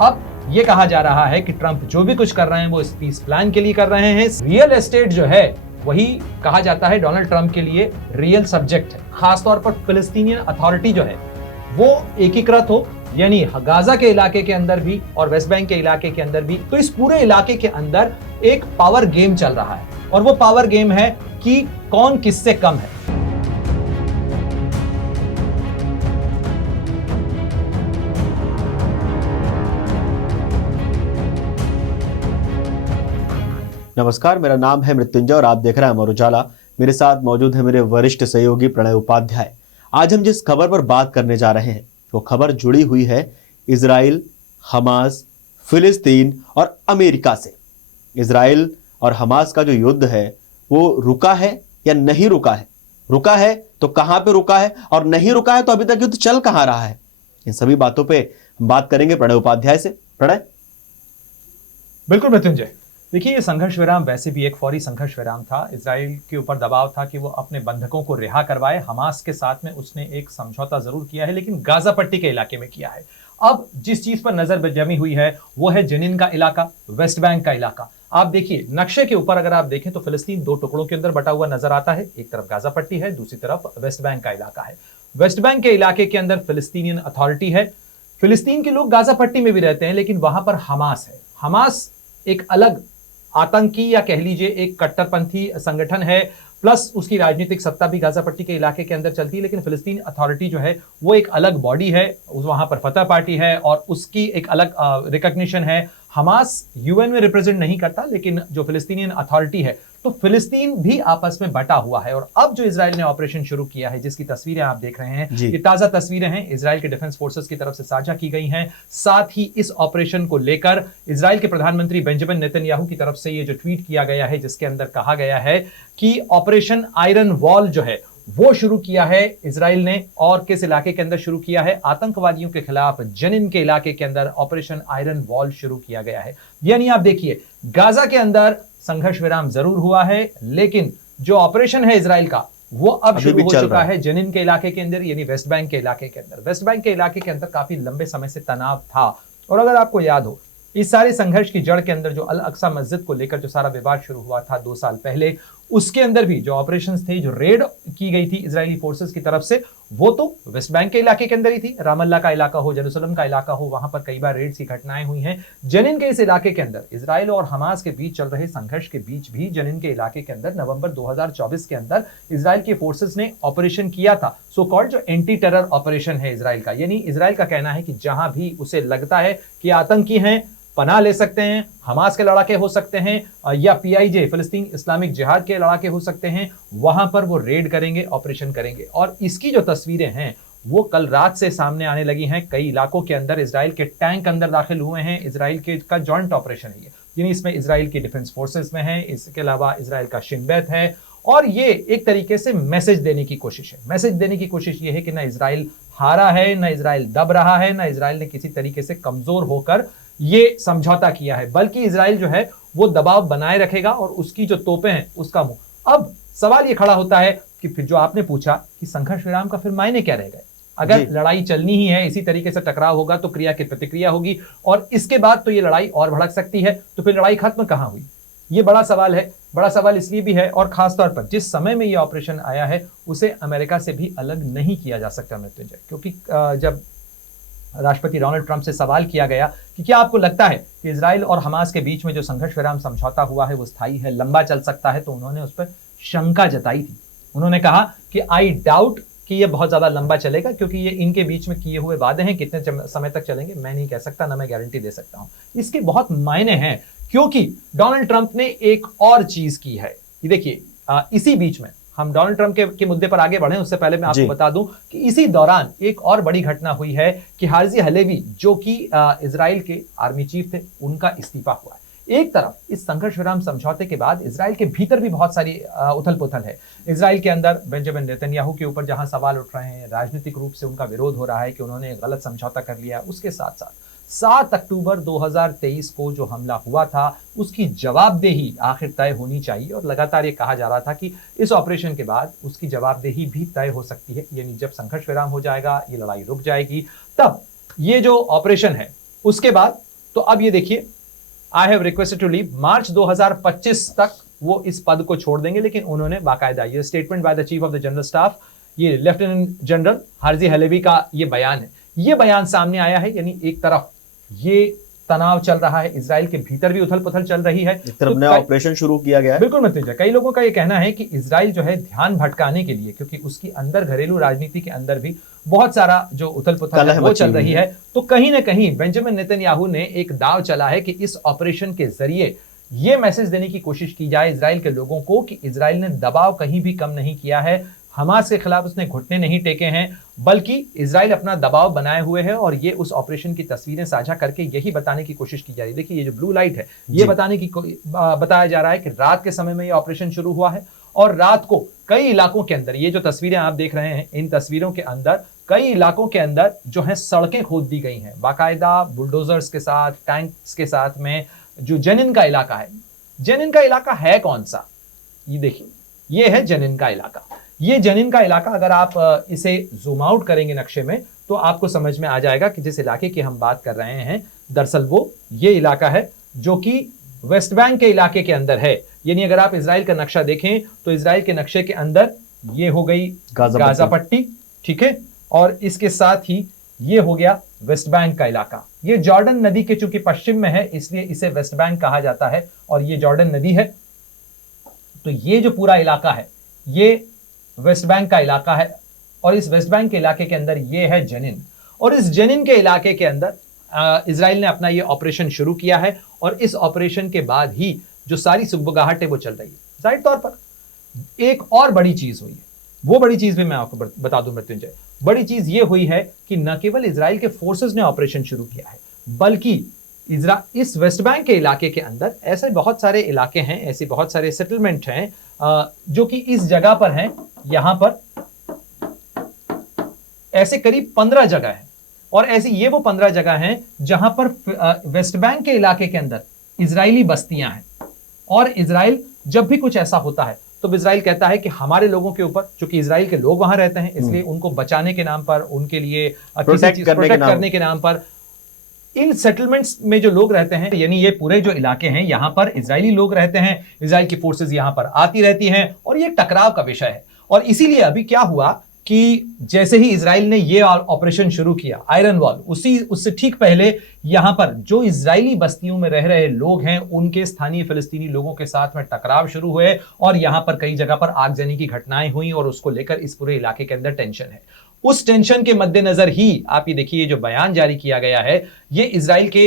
अब ये कहा जा रहा है कि ट्रंप जो भी कुछ कर रहे हैं वो इस पीस प्लान के लिए कर रहे हैं। रियल एस्टेट जो है वही कहा जाता है डोनाल्ड ट्रंप के लिए रियल सब्जेक्ट है। खासतौर पर फिलिस्तीनियन अथॉरिटी जो है वो एकीकृत हो, यानी गाजा के इलाके के अंदर भी और वेस्ट बैंक के इलाके के अंदर भी। तो इस पूरे इलाके के अंदर एक पावर गेम चल रहा है और वो पावर गेम है कि कौन किससे कम है। नमस्कार, मेरा नाम है मृत्युंजय और आप देख रहे हैं अमर उजाला। मेरे साथ मौजूद है मेरे वरिष्ठ सहयोगी प्रणय उपाध्याय। आज हम जिस खबर पर बात करने जा रहे हैं वो खबर जुड़ी हुई है इजराइल, हमास, फिलिस्तीन और अमेरिका से। इजराइल और हमास का जो युद्ध है वो रुका है या नहीं रुका है? रुका है तो कहां पे रुका है, और नहीं रुका है तो अभी तक युद्ध चल कहां रहा है? इन सभी बातों पे हम बात करेंगे प्रणय उपाध्याय से। प्रणय। बिल्कुल मृत्युंजय, देखिए ये संघर्ष विराम वैसे भी एक फौरी संघर्ष विराम था। इजराइल के ऊपर दबाव था कि वो अपने बंधकों को रिहा करवाए। हमास के साथ में उसने एक समझौता जरूर किया है, लेकिन गाजा पट्टी के इलाके में किया है। अब जिस चीज पर नजर जमी हुई है वो है जनीन का इलाका, वेस्ट बैंक का इलाका। आप देखिए नक्शे के ऊपर अगर आप देखें तो फिलिस्तीन दो टुकड़ों के अंदर बटा हुआ नजर आता है। एक तरफ गाजा पट्टी है, दूसरी तरफ वेस्ट बैंक का इलाका है। वेस्ट बैंक के इलाके के अंदर फिलिस्तीनियन अथॉरिटी है। फिलिस्तीन के लोग गाजा पट्टी में भी रहते हैं, लेकिन वहां पर हमास है। हमास एक अलग आतंकी या कह लीजिए एक कट्टरपंथी संगठन है, प्लस उसकी राजनीतिक सत्ता भी गाजा पट्टी के इलाके के अंदर चलती है। लेकिन फिलिस्तीन अथॉरिटी जो है वो एक अलग बॉडी है, वहां पर फतह पार्टी है और उसकी एक अलग रिकॉग्निशन है। हमास यूएन में रिप्रेजेंट नहीं करता, लेकिन जो फिलिस्तीनियन अथॉरिटी है तो फिलिस्तीन भी आपस में बटा हुआ है। और अब जो इजराइल ने ऑपरेशन शुरू किया है, जिसकी तस्वीरें आप देख रहे हैं, ये ताजा तस्वीरें हैं, इजराइल के डिफेंस फोर्सेस की तरफ से साझा की गई हैं। साथ ही इस ऑपरेशन को लेकर इजराइल के प्रधानमंत्री बेंजामिन नेतन्याहू की तरफ से ये जो ट्वीट किया गया है, जिसके अंदर कहा गया है कि ऑपरेशन आयरन वॉल जो है वो शुरू किया है इजराइल ने। और किस इलाके के अंदर शुरू किया है? आतंकवादियों के खिलाफ जनिन के इलाके के अंदर ऑपरेशन आयरन वॉल शुरू किया गया है। यानी आप देखिए गाजा के अंदर संघर्ष विराम जरूर हुआ है, लेकिन जो ऑपरेशन है इजराइल का वो अब शुरू हो चुका है जनिन के इलाके के अंदर, यानी वेस्ट बैंक के इलाके के अंदर। वेस्ट बैंक के इलाके के अंदर काफी लंबे समय से तनाव था। और अगर आपको याद हो, इस सारे संघर्ष की जड़ के अंदर जो अल अक्सा मस्जिद को लेकर जो सारा विवाद शुरू हुआ था 2 साल पहले, उसके अंदर भी जो ऑपरेशंस थे, जो रेड की गई थी इजरायली फोर्सेस की तरफ से, वो तो वेस्ट बैंक के इलाके के अंदर ही थी। रामल्ला का इलाका हो, जेरूसलम का इलाका हो, वहां पर कई बार रेड्स की घटनाएं हुई हैं। जनिन के इस इलाके के अंदर इजराइल और हमास के बीच चल रहे संघर्ष के बीच भी जनिन के इलाके के अंदर नवंबर 2024 के अंदर इजराइल के फोर्सेस ने ऑपरेशन किया था, सो कॉल्ड जो एंटी टेरर ऑपरेशन है इजराइल का। यानी इजराइल का कहना है कि जहां भी उसे लगता है कि आतंकी हैं, पनाह ले सकते हैं, हमास के लड़ाके हो सकते हैं या पीआईजे फिलिस्तीन इस्लामिक जिहाद के लड़ाके हो सकते हैं, वहां पर वो रेड करेंगे, ऑपरेशन करेंगे। और इसकी जो तस्वीरें हैं वो कल रात से सामने आने लगी हैं। कई इलाकों के अंदर इजराइल के टैंक अंदर दाखिल हुए हैं। इजराइल के का जॉइंट ऑपरेशन है ये, यानी इसमें इजराइल की डिफेंस फोर्सेस में है, इसके अलावा इजराइल का शिन बेत है। और ये एक तरीके से मैसेज देने की कोशिश है। मैसेज देने की कोशिश ये है कि ना इजराइल हारा है, ना इजराइल दब रहा है, ना इजराइल ने किसी तरीके से कमजोर होकर ये समझौता किया है, बल्कि इजराइल जो है वो दबाव बनाए रखेगा और उसकी जो तोपें हैं उसका मुंह। अब सवाल ये खड़ा होता है कि फिर जो आपने पूछा कि संघर्ष विराम का फिर मायने क्या रह गए? अगर लड़ाई चलनी ही है, इसी तरीके से टकराव होगा तो क्रिया की प्रतिक्रिया होगी और इसके बाद तो ये लड़ाई और भड़क सकती है, तो फिर लड़ाई खत्म कहां हुई? ये बड़ा सवाल है। बड़ा सवाल इसलिए भी है और खासतौर पर जिस समय में ये ऑपरेशन आया है उसे अमेरिका से भी अलग नहीं किया जा सकता मृत्युंजय, क्योंकि जब राष्ट्रपति डोनाल्ड ट्रंप से सवाल किया गया कि क्या आपको लगता है कि इजराइल और हमास के बीच में जो संघर्ष विराम समझौता हुआ है वो स्थायी है, लंबा चल सकता है, तो उन्होंने उस पर शंका जताई थी। उन्होंने कहा कि आई डाउट कि ये बहुत ज्यादा लंबा चलेगा, क्योंकि ये इनके बीच में किए हुए वादे हैं, कितने समय तक चलेंगे मैं नहीं कह सकता, ना मैं गारंटी दे सकता हूं। इसके बहुत मायने हैं, क्योंकि डोनाल्ड ट्रंप ने एक और चीज की है। ये देखिए इसी बीच में हम डोनाल्ड ट्रंप के मुद्दे पर आगे बढ़े उससे पहले मैं आपको बता दूं कि इसी दौरान एक और बड़ी घटना हुई है कि हार्जी हलेवी, जो कि इजराइल के आर्मी चीफ थे, उनका इस्तीफा हुआ है। एक तरफ इस संघर्ष विराम समझौते के बाद इजराइल के भीतर भी बहुत सारी उथल पुथल है। इजराइल के अंदर बेंजामिन नेतन्याहू के ऊपर जहां सवाल उठ रहे हैं, राजनीतिक रूप से उनका विरोध हो रहा है कि उन्होंने गलत समझौता कर लिया। उसके साथ साथ 7 अक्टूबर 2023 को जो हमला हुआ था उसकी जवाबदेही आखिर तय होनी चाहिए, और लगातार ये कहा जा रहा था कि इस ऑपरेशन के बाद उसकी जवाबदेही भी तय हो सकती है। यानी जब संघर्ष विराम हो जाएगा, ये लड़ाई रुक जाएगी, तब ये जो ऑपरेशन है उसके बाद तो अब ये देखिए, I have requested to leave, March 2025 तक वो इस पद को छोड़ देंगे, लेकिन उन्होंने बाकायदा, ये statement by the chief of the general staff, ये लेफ्टिनेंट जनरल हार्जी हलेवी का ये बयान है, ये बयान सामने आया है। यानी एक तरफ ये तनाव चल रहा है, इजराइल के भीतर भी उथल पुथल चल रही है, एक तरफ नया ऑपरेशन शुरू किया गया है। बिल्कुल मृत्युंजय, कई लोगों का ये कहना है कि इजराइल जो है ध्यान भटकाने के लिए, क्योंकि उसकी अंदर घरेलू राजनीति के अंदर भी बहुत सारा जो उथल पुथल है वो चल रही है, तो कहीं ना कहीं बेंजामिन नेतन्याहू ने एक दाव चला है कि इस ऑपरेशन के जरिए ये मैसेज देने की कोशिश की जाए इजराइल के लोगों को कि इजराइल ने दबाव कहीं भी कम नहीं किया है, हमास के खिलाफ उसने घुटने नहीं टेके हैं, बल्कि इजराइल अपना दबाव बनाए हुए है। और ये उस ऑपरेशन की तस्वीरें साझा करके यही बताने की कोशिश की जा रही है। देखिए, ये जो ब्लू लाइट है, ये बताया जा रहा है कि रात के समय में ये ऑपरेशन शुरू हुआ है, और रात को कई इलाकों के अंदर, ये जो तस्वीरें आप देख रहे हैं, इन तस्वीरों के अंदर कई इलाकों के अंदर जो है सड़कें खोद दी गई हैं, बाकायदा बुलडोजर्स के साथ, टैंक्स के साथ में। जो जेनिन का इलाका है, जेनिन का इलाका है कौन सा, ये देखिए, ये है जेनिन का इलाका। ये जेनिन का इलाका, अगर आप इसे जूम आउट करेंगे नक्शे में, तो आपको समझ में आ जाएगा कि जिस इलाके की हम बात कर रहे हैं, दरअसल वो ये इलाका है जो कि वेस्ट बैंक के इलाके के अंदर है। यानी अगर आप इजराइल का नक्शा देखें तो इजराइल के नक्शे के अंदर ये हो गई गाजा पट्टी, ठीक है, और इसके साथ ही ये हो गया वेस्ट बैंक का इलाका। ये जॉर्डन नदी के चूंकि पश्चिम में है, इसलिए इसे वेस्ट बैंक कहा जाता है, और ये जॉर्डन नदी है। तो ये जो पूरा इलाका है, ये वेस्ट बैंक का इलाका है, और इस वेस्ट बैंक के इलाके के अंदर ये है जेनिन, और इस जेनिन के इलाके के अंदर इजराइल ने अपना ये ऑपरेशन शुरू किया है। और इस ऑपरेशन के बाद ही जो सारी सुगबुगाहट है वो चल रही है। जाहिर तौर पर एक और बड़ी चीज हुई है, वो बड़ी चीज भी मैं आपको बता दूं मृत्युंजय। बड़ी चीज ये हुई है कि न केवल इजराइल के फोर्सेस ने ऑपरेशन शुरू किया है, बल्कि इस वेस्ट बैंक के इलाके के अंदर ऐसे बहुत सारे इलाके हैं, ऐसे बहुत सारे सेटलमेंट हैं जो कि इस जगह पर हैं। यहां पर ऐसे करीब 15 जगह हैं, और ऐसी ये वो 15 जगह हैं जहां पर वेस्ट बैंक के इलाके के अंदर इजरायली बस्तियां हैं। और इजराइल जब भी कुछ ऐसा होता है तो इजराइल कहता है कि हमारे लोगों के ऊपर, चूंकि इजराइल के लोग वहां रहते हैं, इसलिए उनको बचाने के नाम पर, उनके लिए प्रोटेक्ट करने के नाम पर, इन सेटलमेंट्स में जो लोग रहते हैं, यानी ये पूरे जो इलाके हैं, यहां पर इजरायली लोग रहते हैं, इजराइल की फोर्सेस यहां पर आती रहती हैं, और ये टकराव का विषय है। और इसीलिए अभी क्या हुआ कि जैसे ही इजराइल ने ये ऑपरेशन शुरू किया, आयरन वॉल, उससे ठीक पहले यहां पर जो इजरायली बस्तियों में रह रहे लोग हैं, उनके स्थानीय फिलिस्तीनी लोगों के साथ में टकराव शुरू हुए, और यहां पर कई जगह पर आगजनी की घटनाएं हुई, और उसको लेकर इस पूरे इलाके के अंदर टेंशन है। उस टेंशन के मद्देनजर ही आप ये देखिए, जो बयान जारी किया गया है, ये इजराइल के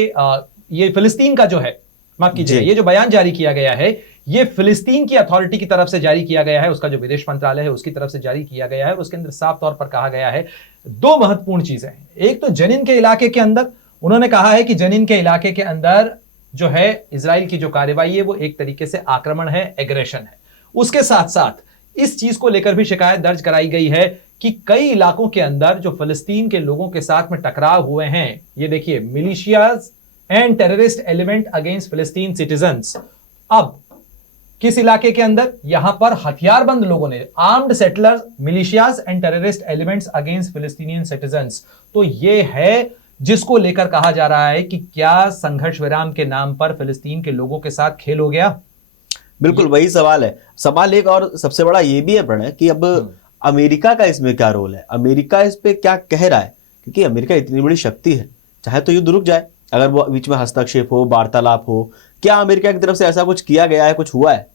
ये फिलिस्तीन का जो है, माफ कीजिए, ये जो बयान जारी किया गया है, ये फिलिस्तीन की अथॉरिटी की तरफ से जारी किया गया है, उसका जो विदेश मंत्रालय है उसकी तरफ से जारी किया गया है। और उसके अंदर साफ तौर पर कहा गया है दो महत्वपूर्ण चीजें हैं। एक तो जेनिन के इलाके के अंदर उन्होंने कहा है कि जेनिन के इलाके के अंदर जो है इजराइल की जो कार्रवाई है वो एक तरीके से आक्रमण है, एग्रेशन है। उसके साथ साथ इस चीज को लेकर भी शिकायत दर्ज कराई गई है कि कई इलाकों के अंदर जो फिलिस्तीन के लोगों के साथ में टकराव हुए हैं, ये देखिए, militias and terrorist element against फिलिस्तीन सिटीजन्स। अब किस इलाके के अंदर? यहां पर हथियारबंद लोगों ने, armed settlers, militias and terrorist elements against फिलिस्तीनियन citizens. तो ये है जिसको लेकर कहा जा रहा है कि क्या संघर्ष विराम के नाम पर फिलिस्तीन के लोगों के साथ खेल हो गया। बिल्कुल वही सवाल है। सवाल एक और सबसे बड़ा ये भी है प्रणय कि अब अमेरिका का इसमें क्या रोल है, अमेरिका इस पे क्या कह रहा है, क्योंकि अमेरिका इतनी बड़ी शक्ति है, चाहे तो युद्ध रुक जाए, अगर वो बीच में हस्तक्षेप हो, वार्तालाप हो। क्या अमेरिका की तरफ से ऐसा कुछ किया गया है, कुछ हुआ है?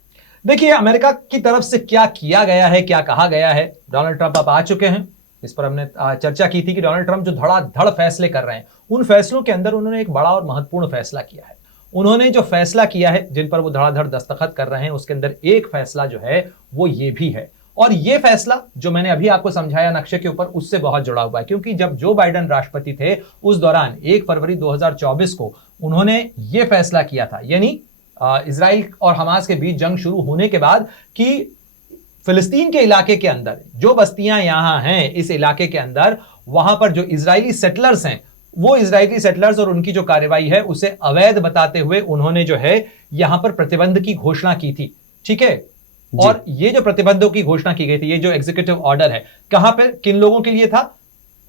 देखिए, अमेरिका की तरफ से क्या किया गया है, क्या कहा गया है, डोनाल्ड ट्रंप अब आ चुके हैं, इस पर हमने चर्चा की थी कि डोनाल्ड ट्रंप जो धड़ाधड़ फैसले कर रहे हैं, उन फैसलों के अंदर उन्होंने एक बड़ा और महत्वपूर्ण फैसला किया है। उन्होंने जो फैसला किया है, जिन पर वो धड़ाधड़ दस्तखत कर रहे हैं, उसके अंदर एक फैसला जो है वो ये भी है, और ये फैसला जो मैंने अभी आपको समझाया नक्शे के ऊपर, उससे बहुत जुड़ा हुआ है। क्योंकि जब जो बाइडेन राष्ट्रपति थे, उस दौरान 1 फरवरी 2024 को उन्होंने ये फैसला किया था, यानी इजराइल और हमास के बीच जंग शुरू होने के बाद, कि फिलिस्तीन के इलाके के अंदर जो बस्तियां यहां हैं, इस इलाके के अंदर, वहां पर जो इजरायली सेटलर्स हैं, वो इजरायली सेटलर्स और उनकी जो कार्रवाई है उसे अवैध बताते हुए उन्होंने जो है यहां पर प्रतिबंध की घोषणा की थी। ठीक है, और ये जो प्रतिबंधों की घोषणा की गई थी, ये जो एग्जीक्यूटिव ऑर्डर है, कहां पर, किन लोगों के लिए था?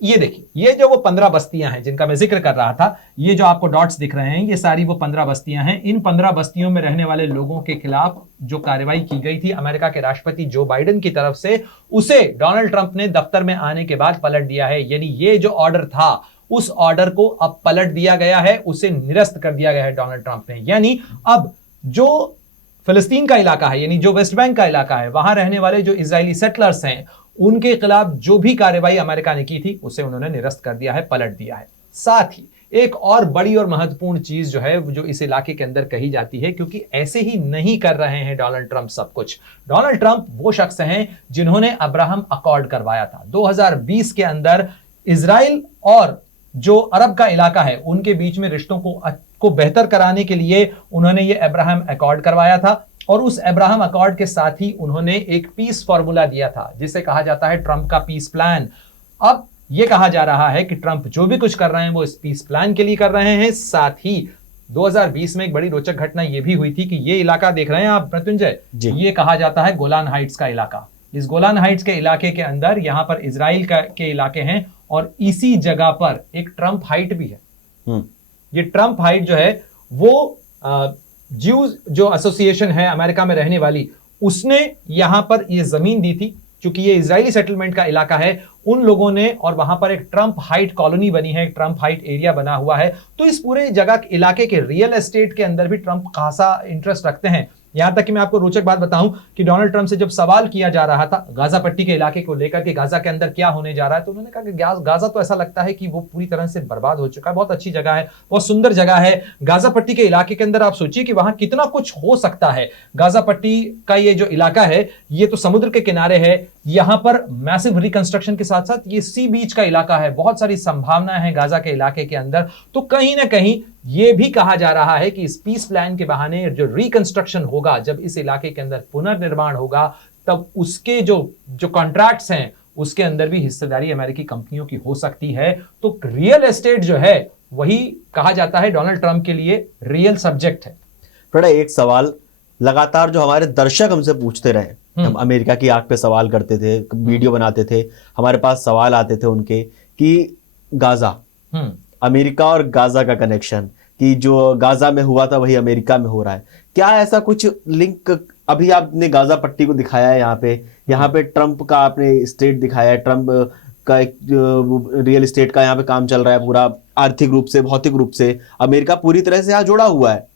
ये देखिए, ये जो वो 15 बस्तियां हैं जिनका मैं जिक्र कर रहा था, ये जो आपको डॉट्स दिख रहे हैं, ये सारी वो 15 बस्तियां हैं। इन 15 बस्तियों में रहने वाले लोगों के खिलाफ जो कार्रवाई की गई थी अमेरिका के राष्ट्रपति जो बाइडेन की तरफ से, उसे डोनाल्ड ट्रंप ने दफ्तर में आने के बाद पलट दिया है। यानी ये जो ऑर्डर था, उस ऑर्डर को अब पलट दिया गया है, उसे निरस्त कर दिया गया है डोनाल्ड ट्रंप ने। यानी अब जो फिलिस्तीन का इलाका है, यानी जो वेस्ट बैंक का इलाका है, वहां रहने वाले जो इजरायली सेटलर्स हैं, उनके खिलाफ जो भी कार्रवाई अमेरिका ने की थी, उसे उन्होंने निरस्त कर दिया है, पलट दिया है। साथ ही एक और बड़ी और महत्वपूर्ण चीज जो है, जो इस इलाके के अंदर कही जाती है, क्योंकि ऐसे ही नहीं कर रहे हैं डोनाल्ड ट्रंप सब कुछ। डोनाल्ड ट्रंप वो शख्स हैं जिन्होंने अब्राहम अकॉर्ड करवाया था 2020 के अंदर। इजराइल और जो अरब का इलाका है, उनके बीच में रिश्तों को बेहतर कराने के लिए उन्होंने ये अब्राहम अकॉर्ड करवाया था। और उस अब्राहम अकॉर्ड के साथ ही उन्होंने एक पीस फॉर्मूला दिया था, जिसे कहा जाता है ट्रंप का पीस प्लान। अब यह कहा जा रहा है कि ट्रंप जो भी कुछ कर रहे हैं वो इस पीस प्लान के लिए कर रहे हैं। साथ ही 2020 में एक बड़ी रोचक घटना यह भी हुई थी कि ये इलाका देख रहे हैं आप मृत्युंजय, ये कहा जाता है गोलान हाइट्स का इलाका। इस गोलान हाइट्स के इलाके के अंदर यहां पर इजराइल के इलाके हैं, और इसी जगह पर एक ट्रंप हाइट भी है। ये ट्रंप हाइट जो है वो ज्यूज जो एसोसिएशन है अमेरिका में रहने वाली, उसने यहां पर ये जमीन दी थी। क्योंकि ये इजरायली सेटलमेंट का इलाका है, उन लोगों ने, और वहां पर एक ट्रंप हाइट कॉलोनी बनी है, एक ट्रंप हाइट एरिया बना हुआ है। तो इस पूरे जगह इलाके के रियल एस्टेट के अंदर भी ट्रंप खासा इंटरेस्ट रखते हैं। यहां तक कि मैं आपको रोचक बात बताऊं कि डोनाल्ड ट्रंप से जब सवाल किया जा रहा था गाजा पट्टी के इलाके को लेकर कि गाजा के अंदर क्या होने जा रहा है, तो उन्होंने कहा कि गाजा तो ऐसा लगता है कि वो पूरी तरह से बर्बाद हो चुका है, बहुत अच्छी जगह है, बहुत सुंदर जगह है। गाजा पट्टी के इलाके के अंदर आप सोचिए कि वहां कितना कुछ हो सकता है। गाजा पट्टी का ये जो इलाका है, ये तो समुद्र के किनारे है, यहां पर मैसिव रिकंस्ट्रक्शन के साथ साथ ये सी बीच का इलाका है, बहुत सारी संभावनाएं हैं गाजा के इलाके के अंदर। तो कहीं ना कहीं यह भी कहा जा रहा है कि इस पीस प्लान के बहाने जो रिकंस्ट्रक्शन होगा, जब इस इलाके के अंदर पुनर्निर्माण होगा, तब उसके जो कॉन्ट्रैक्ट्स हैं, उसके अंदर भी हिस्सेदारी अमेरिकी कंपनियों की हो सकती है। तो रियल एस्टेट जो है, वही कहा जाता है डोनाल्ड ट्रंप के लिए रियल सब्जेक्ट है। थोड़ा एक सवाल लगातार जो हमारे दर्शक हमसे पूछते रहे, हम अमेरिका की आग पे सवाल करते थे, वीडियो बनाते थे, हमारे पास सवाल आते थे उनके कि गाजा, अमेरिका और गाजा का कनेक्शन, कि जो गाजा में हुआ था वही अमेरिका में हो रहा है, क्या ऐसा कुछ लिंक? अभी आपने गाजा पट्टी को दिखाया है, यहाँ पे ट्रंप का आपने स्टेट दिखाया है, ट्रंप का एक रियल एस्टेट का यहाँ पे काम चल रहा है पूरा, आर्थिक रूप से, भौतिक रूप से अमेरिका पूरी तरह से यहाँ जुड़ा हुआ है।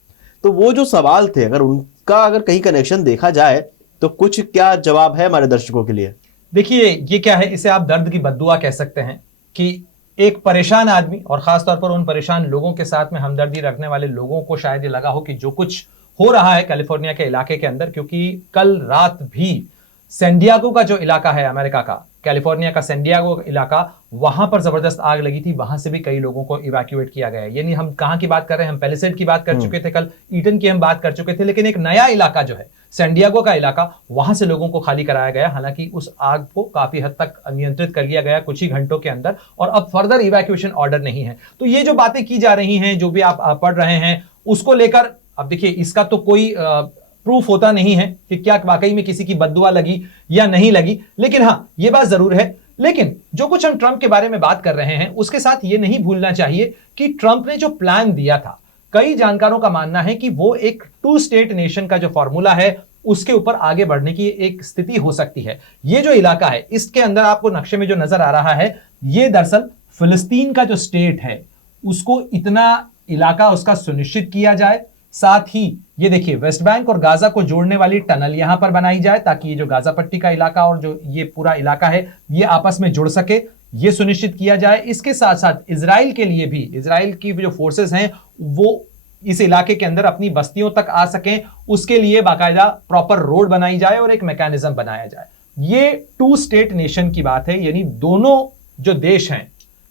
तो वो जो सवाल थे, अगर उनका कहीं कनेक्शन देखा जाए तो कुछ क्या जवाब है हमारे दर्शकों के लिए? देखिए, ये क्या है, इसे आप दर्द की बद्दुआ कह सकते हैं कि एक परेशान आदमी, और खासतौर पर उन परेशान लोगों के साथ में हमदर्दी रखने वाले लोगों को शायद ये लगा हो कि जो कुछ हो रहा है कैलिफोर्निया के इलाके के अंदर, क्योंकि कल रात भी सैन डिएगो का जो इलाका है अमेरिका का, कैलिफोर्निया का सैन डिएगो इलाका, वहां पर जबरदस्त आग लगी थी। वहां से भी कई लोगों को इवैक्यूएट किया गया है। यानी हम कहां की बात कर रहे हैं, हम पैलिसेड की बात कर चुके थे कल, ईटन की हम बात कर चुके थे, लेकिन एक नया इलाका जो है सैन डिएगो का इलाका, वहां से लोगों को खाली कराया गया। हालांकि उस आग को काफी हद तक नियंत्रित कर लिया गया कुछ ही घंटों के अंदर, और अब फर्दर इवैक्यूएशन ऑर्डर नहीं है। तो ये जो बातें की जा रही हैं, जो भी आप पढ़ रहे हैं, उसको लेकर अब देखिए, इसका तो कोई प्रूफ होता नहीं है कि क्या वाकई में किसी की बद्दुआ लगी या नहीं लगी, लेकिन हाँ, यह बात जरूर है। लेकिन जो कुछ हम ट्रंप के बारे में बात कर रहे हैं, उसके साथ यह नहीं भूलना चाहिए कि ट्रंप ने जो प्लान दिया था, कई जानकारों का मानना है कि वो एक 2 स्टेट नेशन का जो फॉर्मूला है, उसके ऊपर आगे बढ़ने की एक स्थिति हो सकती है। ये जो इलाका है, इसके अंदर आपको नक्शे में जो नजर आ रहा है, ये दरअसल फिलिस्तीन का जो स्टेट है, उसको इतना इलाका उसका सुनिश्चित किया जाए। साथ ही ये देखिए, वेस्ट बैंक और गाजा को जोड़ने वाली टनल यहां पर बनाई जाए, ताकि ये जो गाजा पट्टी का इलाका और जो ये पूरा इलाका है, ये आपस में जुड़ सके, ये सुनिश्चित किया जाए। इसके साथ साथ इजराइल के लिए भी, इजराइल की जो फोर्सेस हैं, वो इस इलाके के अंदर अपनी बस्तियों तक आ सकें, उसके लिए बाकायदा प्रॉपर रोड बनाई जाए और एक मैकेनिज्म बनाया जाए। ये 2 स्टेट नेशन की बात है, यानी दोनों जो देश हैं,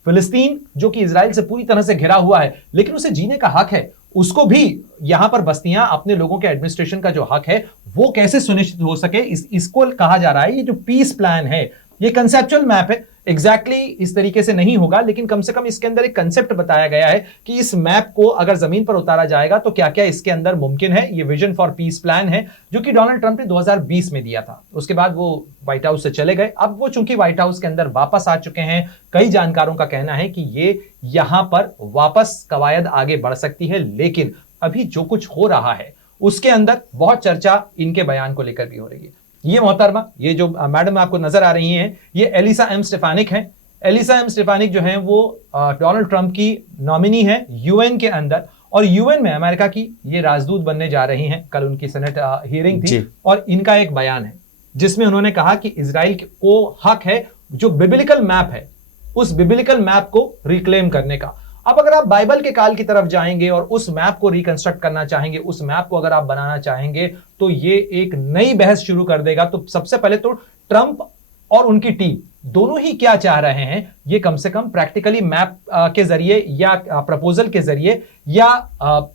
फिलिस्तीन जो कि इजराइल से पूरी तरह से घिरा हुआ है, लेकिन उसे जीने का हक है, उसको भी यहां पर बस्तियां, अपने लोगों के एडमिनिस्ट्रेशन का जो हक है, वो कैसे सुनिश्चित हो सके, इसको कहा जा रहा है, ये जो पीस प्लान है, ये कंसेप्चुअल मैप है, एग्जैक्टली इस तरीके से नहीं होगा, लेकिन कम से कम इसके अंदर एक कंसेप्ट बताया गया है कि इस मैप को अगर जमीन पर उतारा जाएगा तो क्या क्या इसके अंदर मुमकिन है। ये विजन फॉर पीस प्लान है जो कि डोनाल्ड ट्रंप ने 2020 में दिया था। उसके बाद वो व्हाइट हाउस से चले गए। अब वो चूंकि व्हाइट हाउस के अंदर वापस आ चुके हैं, कई जानकारों का कहना है कि ये यहां पर वापस कवायद आगे बढ़ सकती है। लेकिन अभी जो कुछ हो रहा है उसके अंदर बहुत चर्चा इनके बयान को लेकर भी हो रही है। ये मोहतरमा, ये जो मैडम आपको नजर आ रही हैं, ये एलिसा एम स्टेफानिक हैं। एलिसा एम स्टेफानिक जो हैं वो डोनाल्ड ट्रंप की नॉमिनी है यूएन के अंदर, और यूएन में अमेरिका की ये राजदूत बनने जा रही हैं। कल उनकी सेनेट हियरिंग थी और इनका एक बयान है जिसमें उन्होंने कहा कि इजराइल को हक है जो बिब्लिकल मैप है उस बिब्लिकल मैप को रिक्लेम करने का। अब अगर आप बाइबल के काल की तरफ जाएंगे और उस मैप को रिकंस्ट्रक्ट करना चाहेंगे, उस मैप को अगर आप बनाना चाहेंगे, तो ये एक नई बहस शुरू कर देगा। तो सबसे पहले तो ट्रंप और उनकी टीम दोनों ही क्या चाह रहे हैं, ये कम से कम प्रैक्टिकली मैप के जरिए या प्रपोजल के जरिए या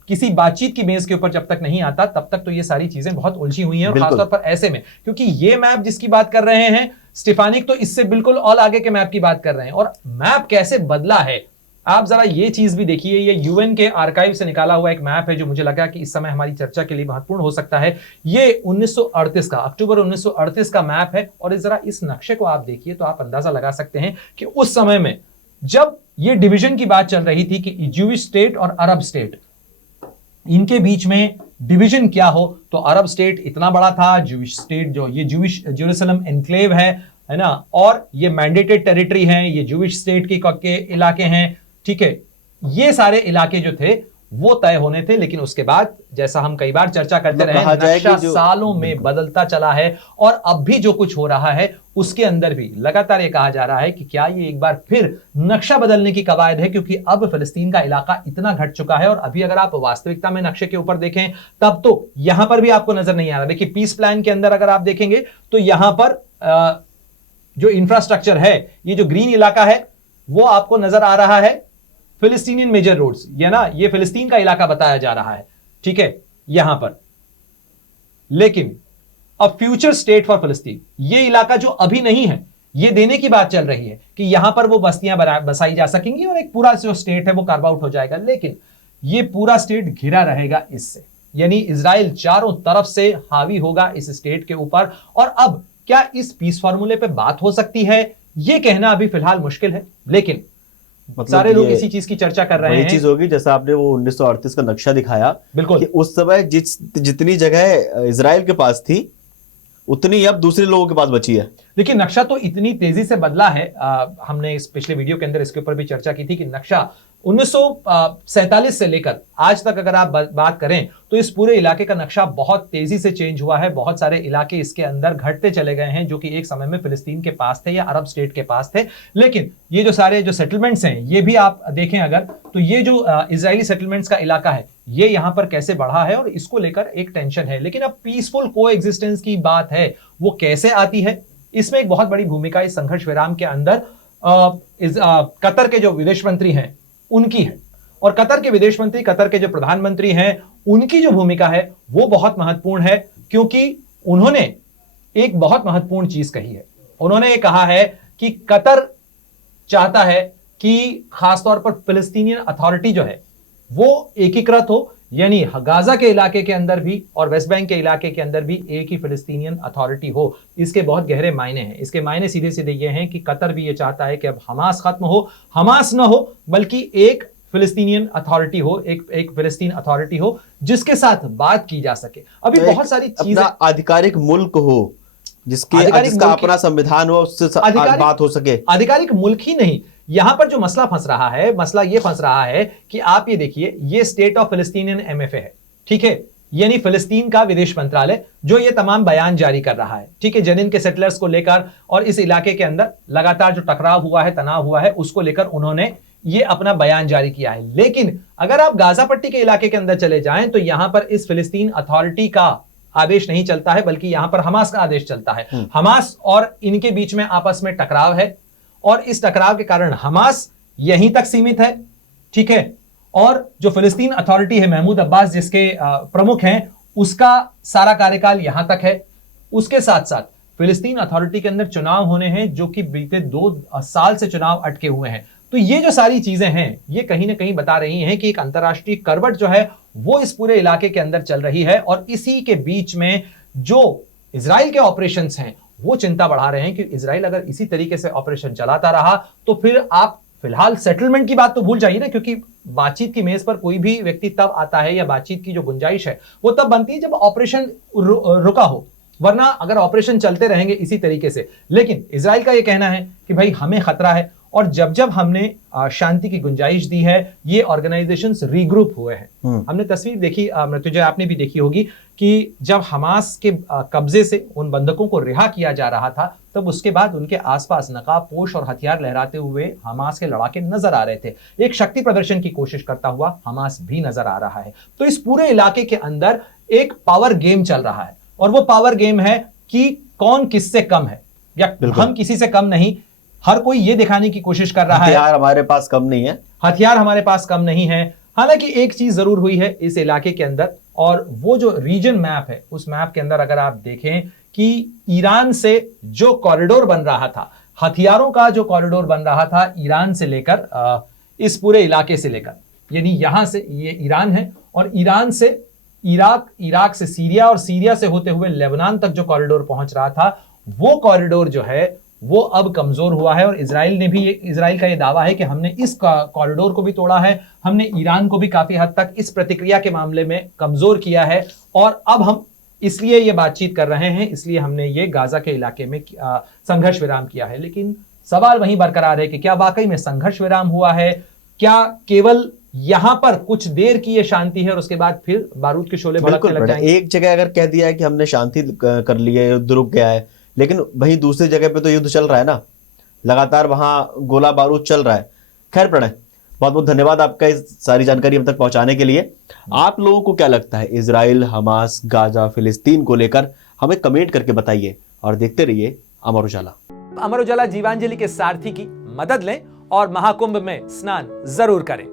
किसी बातचीत की बेस के ऊपर जब तक नहीं आता तब तक तो ये सारी चीजें बहुत उलझी हुई हैं। और खासतौर पर ऐसे में, क्योंकि ये मैप जिसकी बात कर रहे हैं स्टेफानिक, तो इससे बिल्कुल और आगे के मैप की बात कर रहे हैं। और मैप कैसे बदला है, आप जरा ये चीज भी देखिए। ये यूएन के आर्काइव से निकाला हुआ एक मैप है जो मुझे लगा कि इस समय हमारी चर्चा के लिए महत्वपूर्ण हो सकता है। ये 1938 का, अक्टूबर 1938 का मैप है। और जरा इस नक्शे को आप देखिए तो आप अंदाजा लगा सकते हैं कि उस समय में जब ये डिवीजन की बात चल रही थी कि जूइश स्टेट और अरब स्टेट, इनके बीच में डिवीजन क्या हो, तो अरब स्टेट इतना बड़ा था, जूइश स्टेट जो ये जूइश जेरूसलम एनक्लेव है ना, और ये मैंडेटेड टेरिटरी है, ये जूइश स्टेट के इलाके हैं। ठीक है, ये सारे इलाके जो थे वो तय होने थे। लेकिन उसके बाद जैसा हम कई बार चर्चा करते रहे, नक्शा सालों में बदलता चला है। और अब भी जो कुछ हो रहा है उसके अंदर भी लगातार ये कहा जा रहा है कि क्या ये एक बार फिर नक्शा बदलने की कवायद है, क्योंकि अब फिलिस्तीन का इलाका इतना घट चुका है। और अभी अगर आप वास्तविकता में नक्शे के ऊपर देखें तब तो यहां पर भी आपको नजर नहीं आ रहा। देखिए, पीस प्लान के अंदर अगर आप देखेंगे तो यहां पर जो इंफ्रास्ट्रक्चर है, ये जो ग्रीन इलाका है वो आपको नजर आ रहा है फिलिस्तीनियन मेजर रोड्स, ये ना, ये फिलिस्तीन का इलाका बताया जा रहा है। ठीक है, यहां पर। लेकिन अब फ्यूचर स्टेट फॉर फिलिस्तीन, ये इलाका जो अभी नहीं है, ये देने की बात चल रही है कि यहां पर वो बस्तियां बसाई जा सकेंगी और एक पूरा जो स्टेट है वो कार्व आउट हो जाएगा। लेकिन ये पूरा स्टेट घिरा रहेगा इससे, यानी इजराइल चारों तरफ से हावी होगा इस स्टेट के ऊपर। और अब क्या इस पीस फॉर्मूले पे बात हो सकती है, ये कहना अभी फिलहाल मुश्किल है। लेकिन मतलब सारे लोग इसी चीज की चर्चा कर रहे हैं। चीज होगी जैसा आपने वो 1938 का नक्शा दिखाया, बिल्कुल कि उस समय जितनी जगह इजराइल के पास थी उतनी अब दूसरे लोगों के पास बची है। देखिए, नक्शा तो इतनी तेजी से बदला है। हमने इस पिछले वीडियो के अंदर इसके ऊपर भी चर्चा की थी कि नक्शा 1947 से लेकर आज तक अगर आप बात करें तो इस पूरे इलाके का नक्शा बहुत तेजी से चेंज हुआ है। बहुत सारे इलाके इसके अंदर घटते चले गए हैं जो कि एक समय में फिलिस्तीन के पास थे या अरब स्टेट के पास थे। लेकिन ये जो सारे जो सेटलमेंट्स हैं, ये भी आप देखें अगर, तो ये जो इजरायली सेटलमेंट्स का इलाका है ये यहां पर कैसे बढ़ा है और इसको लेकर एक टेंशन है। लेकिन अब पीसफुल को एग्जिस्टेंस की बात है, वो कैसे आती है, इसमें एक बहुत बड़ी भूमिका इस संघर्ष विराम के अंदर कतर के जो विदेश मंत्री हैं उनकी है। और कतर के विदेश मंत्री, कतर के जो प्रधानमंत्री हैं, उनकी जो भूमिका है वो बहुत महत्वपूर्ण है, क्योंकि उन्होंने एक बहुत महत्वपूर्ण चीज कही है। उन्होंने ये कहा है कि कतर चाहता है कि खासतौर पर फिलिस्तीनियन अथॉरिटी जो है वो एकीकृत हो, यानी गाजा के इलाके के अंदर भी और वेस्ट बैंक के इलाके के अंदर भी एक ही फिलिस्तीनियन अथॉरिटी हो। इसके बहुत गहरे मायने हैं। इसके मायने सीधे सीधे ये हैं कि कतर भी ये चाहता है कि अब हमास खत्म हो, हमास न हो बल्कि एक फिलिस्तीनियन अथॉरिटी हो, एक फिलिस्तीन अथॉरिटी हो जिसके साथ बात की जा सके। अभी बहुत सारी चीजें, आधिकारिक मुल्क हो जिसका अपना संविधान हो, उससे बात हो सके। आधिकारिक मुल्क ही नहीं, यहां पर जो मसला फंस रहा है, मसला ये फंस रहा है कि आप ये देखिए, ये स्टेट ऑफ फिलिस्तीनियन एमएफए है, ठीक है, यानी फिलिस्तीन का विदेश मंत्रालय जो ये तमाम बयान जारी कर रहा है, ठीक है, जनीन के सेटलर्स को लेकर और इस इलाके के अंदर लगातार जो टकराव हुआ है, तनाव हुआ है, उसको लेकर उन्होंने ये अपना बयान जारी किया है। लेकिन अगर आप गाजा पट्टी के इलाके के अंदर चले जाएं तो यहां पर इस फिलिस्तीन अथॉरिटी का आदेश नहीं चलता है, बल्कि यहां पर हमास का आदेश चलता है। हमास और इनके बीच में आपस में टकराव है और इस टकराव के कारण हमास यहीं तक सीमित है, ठीक है, और जो फिलिस्तीन अथॉरिटी है, महमूद अब्बास जिसके प्रमुख हैं, उसका सारा कार्यकाल यहां तक है। उसके साथ साथ फिलिस्तीन अथॉरिटी के अंदर चुनाव होने हैं, जो कि बीते 2 साल से चुनाव अटके हुए हैं। तो ये जो सारी चीजें हैं, ये कहीं ना कहीं बता रही हैं कि एक अंतर्राष्ट्रीय करवट जो है वो इस पूरे इलाके के अंदर चल रही है। और इसी के बीच में जो इजराइल के ऑपरेशंस हैं वो चिंता बढ़ा रहे हैं कि इजराइल अगर इसी तरीके से ऑपरेशन चलाता रहा तो फिर आप फिलहाल सेटलमेंट की बात तो भूल जाइए ना, क्योंकि बातचीत की मेज पर कोई भी व्यक्ति तब आता है, या बातचीत की जो गुंजाइश है वो तब बनती है जब ऑपरेशन रुका हो। वरना अगर ऑपरेशन चलते रहेंगे इसी तरीके से, लेकिन इजराइल का यह कहना है कि भाई हमें खतरा है, और जब जब हमने शांति की गुंजाइश दी है, ये ऑर्गेनाइजेशंस रीग्रुप हुए हैं। हमने तस्वीर देखी, मृत्युंजय आपने भी देखी होगी, कि जब हमास के कब्जे से उन बंधकों को रिहा किया जा रहा था, तब उसके बाद उनके आसपास नकाबपोश और हथियार लहराते हुए हमास के लड़ाके नजर आ रहे थे। एक शक्ति प्रदर्शन की कोशिश करता हुआ हमास भी नजर आ रहा है। तो इस पूरे इलाके के अंदर एक पावर गेम चल रहा है, और वो पावर गेम है कि कौन किससे कम है, या हम किसी से कम नहीं। हर कोई ये दिखाने की कोशिश कर रहा है हथियार हमारे पास कम नहीं है, हथियार हमारे पास कम नहीं है। हालांकि एक चीज जरूर हुई है इस इलाके के अंदर, और वो जो रीजन मैप है, उस मैप के अंदर अगर आप देखें कि ईरान से जो कॉरिडोर बन रहा था, हथियारों का जो कॉरिडोर बन रहा था ईरान से लेकर इस पूरे इलाके से लेकर, यानी यहां से ये ईरान है, और ईरान से इराक, इराक से सीरिया, और सीरिया से होते हुए लेबनान तक जो कॉरिडोर पहुंच रहा था, वो कॉरिडोर जो है वो अब कमजोर हुआ है। और इजराइल का ये दावा है कि हमने इस कॉरिडोर को भी तोड़ा है, हमने ईरान को भी काफी हद तक इस प्रतिक्रिया के मामले में कमजोर किया है, और अब हम इसलिए ये बातचीत कर रहे हैं, इसलिए हमने ये गाजा के इलाके में संघर्ष विराम किया है। लेकिन सवाल वहीं बरकरार है कि क्या वाकई में संघर्ष विराम हुआ है, क्या केवल यहां पर कुछ देर की ये शांति है और उसके बाद फिर बारूद के शोले भड़कने लग जाएंगे। एक जगह अगर कह दिया है कि हमने शांति कर ली है, युद्ध रुक गया है, लेकिन वहीं दूसरी जगह पे तो युद्ध चल रहा है ना, लगातार वहां गोला बारूद चल रहा है। खैर प्रणय, बहुत बहुत धन्यवाद आपका इस सारी जानकारी हम तक पहुंचाने के लिए। आप लोगों को क्या लगता है इजराइल, हमास, गाजा, फिलिस्तीन को लेकर, हमें कमेंट करके बताइए, और देखते रहिए अमर उजाला। अमर उजाला जीवांजलि के सारथी की मदद लें और महाकुंभ में स्नान जरूर करें।